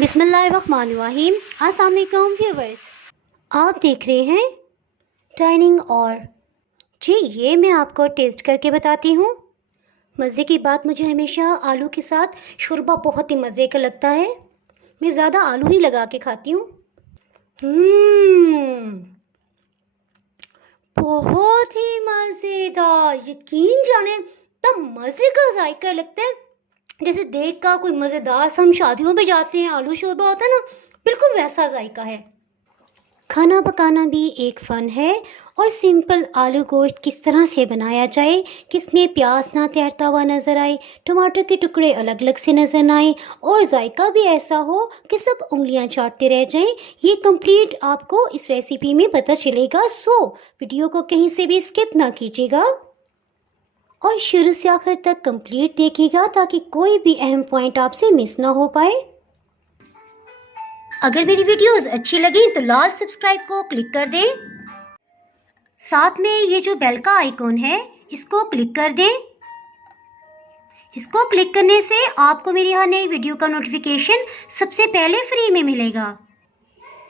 बिस्मिल्लाहिर्रहमानिर्रहीम। अस्सलाम वालेकुम व्यूवर्स, आप देख रहे हैं डाइनिंग और जी ये मैं आपको टेस्ट करके बताती हूँ। मज़े की बात, मुझे हमेशा आलू के साथ शोरबा बहुत ही मज़े का लगता है। मैं ज़्यादा आलू ही लगा के खाती हूँ। बहुत ही मज़ेदार, यकीन जाने तब मज़े का जायका लगता है जैसे देख का कोई मज़ेदार सा हम शादियों में जाते हैं आलू शोरबा होता है ना, बिल्कुल वैसा जायका है। खाना पकाना भी एक फ़न है और सिंपल आलू गोश्त किस तरह से बनाया जाए कि इसमें प्याज ना तैरता हुआ नज़र आए, टमाटर के टुकड़े अलग अलग से नज़र ना आए और जायका भी ऐसा हो कि सब उंगलियां चाटते रह जाएं, ये कंप्लीट आपको इस रेसिपी में पता चलेगा। सो वीडियो को कहीं से भी स्किप ना कीजिएगा और शुरू से आखिर तक कंप्लीट देखिएगा ताकि कोई भी अहम पॉइंट आपसे मिस ना हो पाए। अगर मेरी वीडियोस अच्छी लगी तो लाल सब्सक्राइब को क्लिक कर दें, साथ में ये जो बेल का आइकॉन है इसको क्लिक कर दें। इसको क्लिक करने से आपको मेरी हर नई वीडियो का नोटिफिकेशन सबसे पहले फ्री में मिलेगा।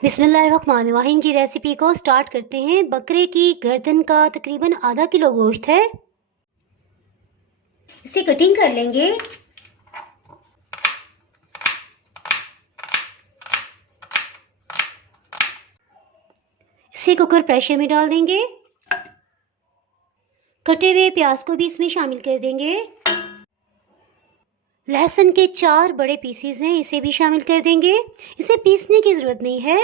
बिस्मिल्लाहिर्रहमानिर्रहीम की रेसिपी को स्टार्ट करते हैं। बकरे की गर्दन का तकरीबन आधा किलो गोश्त है, इसे कटिंग कर लेंगे। इसे कुकर प्रेशर में डाल देंगे। कटे हुए प्याज को भी इसमें शामिल कर देंगे। लहसुन के 4 बड़े पीसेस हैं, इसे भी शामिल कर देंगे। इसे पीसने की ज़रूरत नहीं है।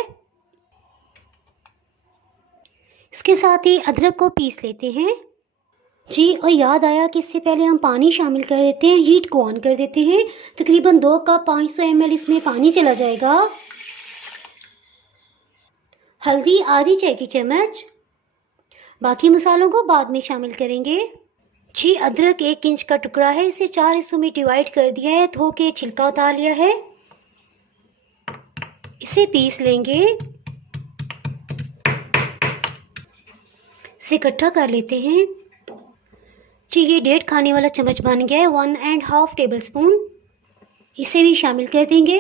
इसके साथ ही अदरक को पीस लेते हैं जी। और याद आया कि इससे पहले हम पानी शामिल कर देते हैं। हीट को ऑन कर देते हैं। तकरीबन 2 कप 500 ml इसमें पानी चला जाएगा। हल्दी आधी चाय की चम्मच, बाकी मसालों को बाद में शामिल करेंगे जी। अदरक 1 इंच का टुकड़ा है, इसे 4 हिस्सों में डिवाइड कर दिया है, धो के छिलका उतार लिया है। इसे पीस लेंगे, इसे इकट्ठा कर लेते हैं जी। ये 1.5 खाने वाला चम्मच बन गया है, 1.5 टेबल स्पून। इसे भी शामिल कर देंगे।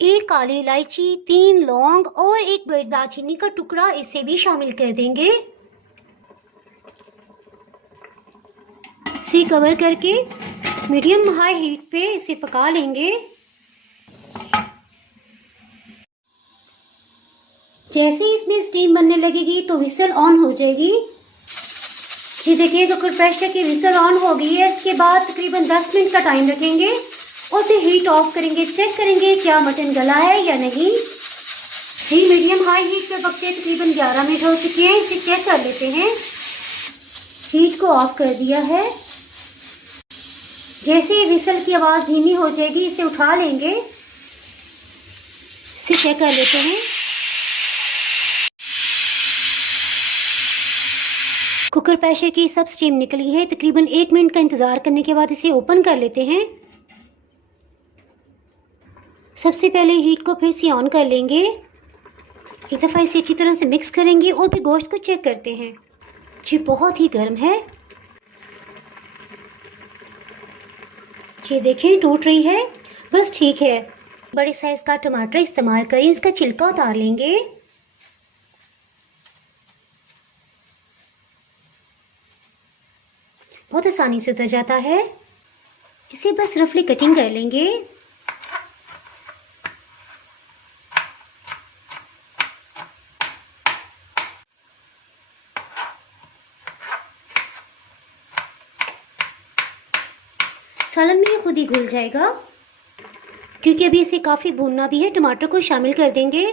1 काली इलायची, 3 लौंग और 1 बड़ी दालचीनी का टुकड़ा, इसे भी शामिल कर देंगे। इसे कवर करके मीडियम हाई हीट पे इसे पका लेंगे। जैसे ही इसमें स्टीम बनने लगेगी तो विसल ऑन हो जाएगी जी। देखिए कुकर प्रेशर की विसल ऑन हो गई है। इसके बाद तकरीबन 10 मिनट का टाइम रखेंगे और फिर हीट ऑफ करेंगे। चेक करेंगे क्या मटन गला है या नहीं। ही मीडियम हाई हीट पे पकते तकरीबन 11 मिनट हो चुके हैं। इसे चेक कर लेते हैं। हीट को ऑफ कर दिया है। जैसे ही विसल की आवाज़ धीमी हो जाएगी इसे उठा लेंगे। इसे चेक कर लेते हैं। कुकर प्रेशर की सब स्टीम निकली है। तकरीबन 1 मिनट का इंतज़ार करने के बाद इसे ओपन कर लेते हैं। सबसे पहले हीट को फिर से ऑन कर लेंगे। एक दफ़ा इसे अच्छी तरह से मिक्स करेंगे और फिर गोश्त को चेक करते हैं जी। बहुत ही गर्म है, ये देखें टूट रही है, बस ठीक है। बड़े साइज का टमाटर इस्तेमाल करें, इसका छिलका उतार लेंगे। बहुत आसानी से उतर जाता है। इसे बस रफली कटिंग कर लेंगे। सालन में खुद ही घुल जाएगा क्योंकि अभी इसे काफ़ी भूनना भी है। टमाटर को शामिल कर देंगे।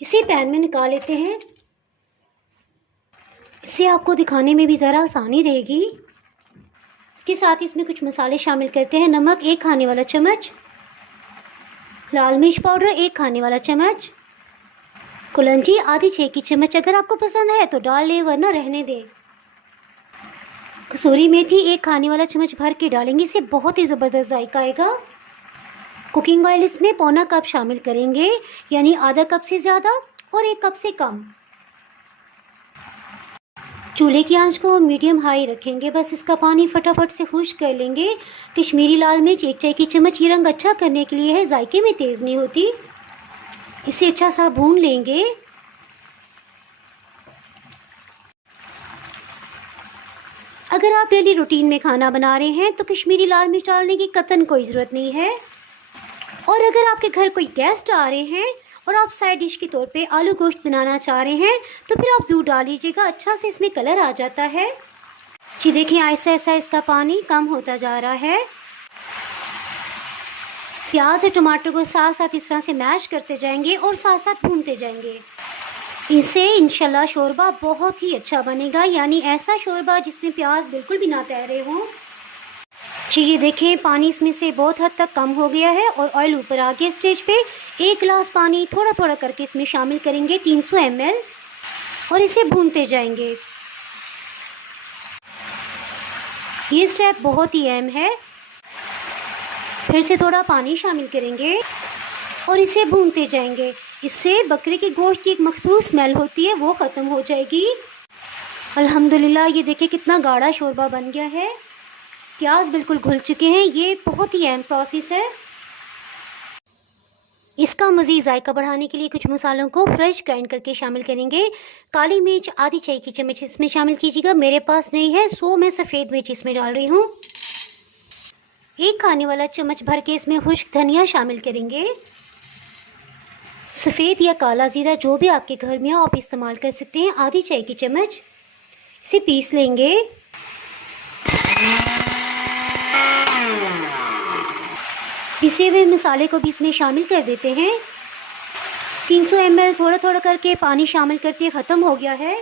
इसे पैन में निकाल लेते हैं। इससे आपको दिखाने में भी ज़रा आसानी रहेगी। इसके साथ इसमें कुछ मसाले शामिल करते हैं। नमक 1 खाने वाला चम्मच, लाल मिर्च पाउडर 1 खाने वाला चम्मच, कुलंजी आधी चाय की चम्मच। अगर आपको पसंद है तो डाल लें वरना रहने दें। कसूरी मेथी 1 खाने वाला चम्मच भर के डालेंगे, इससे बहुत ही ज़बरदस्त जायका आएगा। कुकिंग ऑयल इसमें 1/4 कप शामिल करेंगे, यानी आधा कप से ज़्यादा और 1 कप से कम। चूल्हे की आंच को मीडियम हाई रखेंगे। बस इसका पानी फटाफट से खुश्क कर लेंगे। कश्मीरी लाल मिर्च 1 चाय की चम्मच ये रंग अच्छा करने के लिए है, जायके में तेज़ नहीं होती। इसे अच्छा सा भून लेंगे। अगर आप डेली रूटीन में खाना बना रहे हैं तो कश्मीरी लाल मिर्च डालने की कतई कोई ज़रूरत नहीं है। और अगर आपके घर कोई गेस्ट आ रहे हैं और आप साइड डिश के तौर पे आलू गोश्त बनाना चाह रहे हैं तो फिर आप ज़रूर डाल लीजिएगा, अच्छा से इसमें कलर आ जाता है। जी देखें, ऐसा ऐसा इसका पानी कम होता जा रहा है। प्याज और टमाटर को साथ साथ इस तरह से मैश करते जाएंगे और साथ साथ भूनते जाएंगे। इससे इंशाल्लाह शोरबा बहुत ही अच्छा बनेगा, यानी ऐसा शोरबा जिसमें प्याज बिल्कुल भी ना तैरे हों। जी ये देखें, पानी इसमें से बहुत हद तक कम हो गया है और ऑयल ऊपर आ गया स्टेज पे। 1 गिलास पानी थोड़ा थोड़ा करके इसमें शामिल करेंगे 300 ml और इसे भूनते जाएंगे। ये स्टेप बहुत ही अहम है। फिर से थोड़ा पानी शामिल करेंगे और इसे भूनते जाएंगे। इससे बकरे के गोश्त की एक मखसूस स्मेल होती है, वो ख़त्म हो जाएगी। अल्हम्दुलिल्लाह ये देखिए कितना गाढ़ा शोरबा बन गया है। प्याज बिल्कुल घुल चुके हैं। ये बहुत ही अहम प्रोसेस है। इसका मज़ीद जायका बढ़ाने के लिए कुछ मसालों को फ्रेश ग्राइंड करके शामिल करेंगे। काली मिर्च आधी चाय की चम्मच इसमें शामिल कीजिएगा, मेरे पास नहीं है सो मैं सफ़ेद मिर्च इसमें डाल रही हूँ। 1 खाने वाला चम्मच भर के इसमें खुश्क धनिया शामिल करेंगे। सफ़ेद या काला ज़ीरा जो भी आपके घर में हो आप इस्तेमाल कर सकते हैं, आधी चाय की चम्मच। इसे पीस लेंगे। पिसे हुए मसाले को भी इसमें शामिल कर देते हैं। 300 ml थोड़ा थोड़ा करके पानी शामिल करके ख़त्म हो गया है।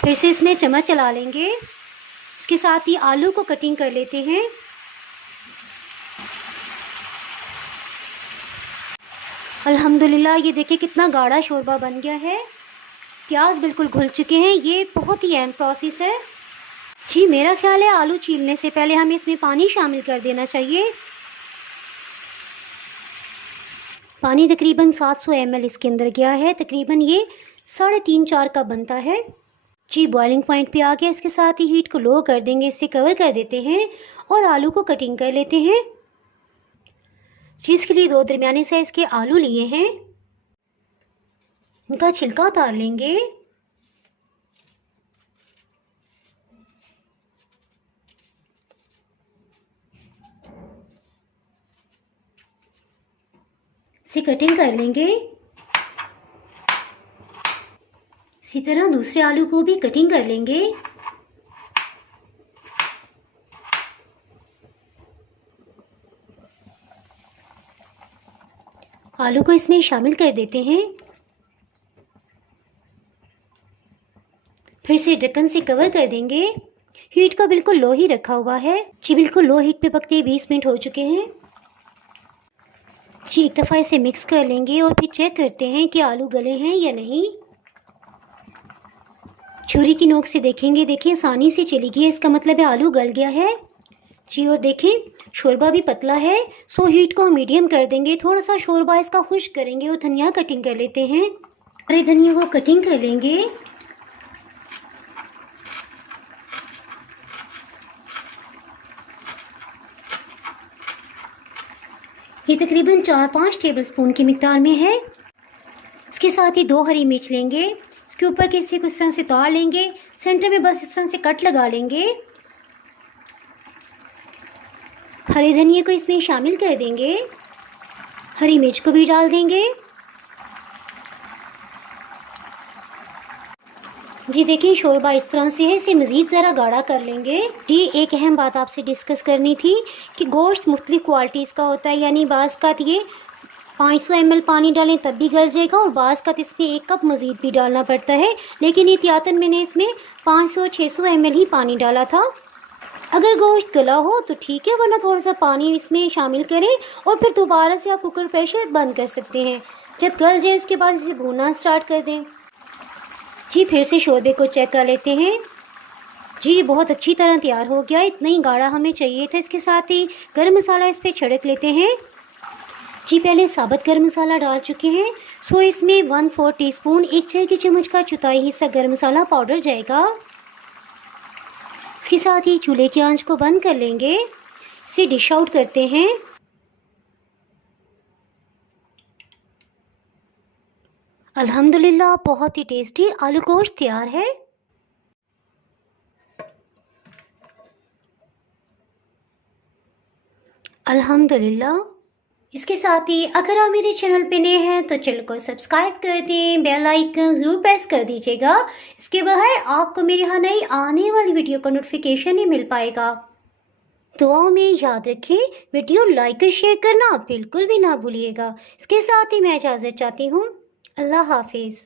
फिर से इसमें चम्मच चला लेंगे। इसके साथ ही आलू को कटिंग कर लेते हैं। अल्हम्दुलिल्लाह ये देखिए कितना गाढ़ा शोरबा बन गया है। प्याज बिल्कुल घुल चुके हैं। ये बहुत ही अहम प्रोसेस है। जी मेरा ख्याल है आलू छीलने से पहले हमें इसमें पानी शामिल कर देना चाहिए। पानी तकरीबन 700 ml इसके अंदर गया है। तकरीबन ये 3.5-4 कप बनता है। जी बॉइलिंग पॉइंट पे आ गया। इसके साथ ही हीट को लो कर देंगे, इसे कवर कर देते हैं और आलू को कटिंग कर लेते हैं। जी इसके लिए 2 दरमियाने साइज़ के आलू लिए हैं, इनका छिलका उतार लेंगे। इसे कटिंग कर लेंगे। इसी तरह दूसरे आलू को भी कटिंग कर लेंगे। आलू को इसमें शामिल कर देते हैं। फिर से ढक्कन से कवर कर देंगे। हीट को बिल्कुल लो ही रखा हुआ है। जी बिल्कुल लो हीट पे पकते 20 मिनट हो चुके हैं। जी एक दफ़ा इसे मिक्स कर लेंगे और फिर चेक करते हैं कि आलू गले हैं या नहीं। छुरी की नोक से देखेंगे, देखिए आसानी से चली गई है, इसका मतलब है आलू गल गया है। जी और देखें शोरबा भी पतला है, सो हीट को हम मीडियम कर देंगे। थोड़ा सा शोरबा इसका खुश्क करेंगे और धनिया कटिंग कर लेते हैं। हरे धनिया को कटिंग कर लेंगे। ये तकरीबन 4-5 टेबलस्पून की मिकदार में है। इसके साथ ही 2 हरी मिर्च लेंगे, इसके ऊपर के हिस्से को इस तरह से तोड़ लेंगे, सेंटर में बस इस तरह से कट लगा लेंगे। हरे धनिया को इसमें शामिल कर देंगे, हरी मिर्च को भी डाल देंगे। जी देखिए शोरबा इस तरह से है, इसे मज़ीद ज़रा गाढ़ा कर लेंगे। जी एक अहम बात आपसे डिस्कस करनी थी कि गोश्त मुख्तलिफ क्वालिटीज़ का होता है, यानी बाज़ का ये 500 ml पानी डालें तब भी गल जाएगा और बाज़ का इसमें 1 कप मज़ीद भी डालना पड़ता है, लेकिन एहतियातन मैंने इसमें 500-600 ml ही पानी डाला था। अगर गोश्त गला हो तो ठीक है, वरना थोड़ा सा पानी इसमें शामिल करें और फिर दोबारा से आप कुकर प्रेशर बंद कर सकते हैं। जब गल जाए उसके बाद इसे भूनना स्टार्ट कर दें। जी फिर से शोरबे को चेक कर लेते हैं। जी बहुत अच्छी तरह तैयार हो गया, इतना ही गाढ़ा हमें चाहिए था। इसके साथ ही गरम मसाला इस पर छिड़क लेते हैं। जी पहले साबुत गरम मसाला डाल चुके हैं, सो इसमें 1/4 टीस्पून 1 चाय की चम्मच का चौथाई हिस्सा गरम मसाला पाउडर जाएगा। इसके साथ ही चूल्हे की आंच को बंद कर लेंगे। इसे डिश आउट करते हैं। अल्हम्दुलिल्लाह बहुत ही टेस्टी आलू गोश्त तैयार है। अल्हम्दुलिल्लाह। इसके साथ ही अगर आप मेरे चैनल पे नए हैं तो चैनल को सब्सक्राइब कर दें, बेल आइकन ज़रूर प्रेस कर दीजिएगा। इसके बगैर आपको मेरे यहाँ नई आने वाली वीडियो का नोटिफिकेशन नहीं मिल पाएगा। दुआओं में याद रखें, वीडियो लाइक और शेयर करना बिल्कुल भी ना भूलिएगा। इसके साथ ही मैं इजाज़त चाहती हूँ। अल्लाह हाफिज़।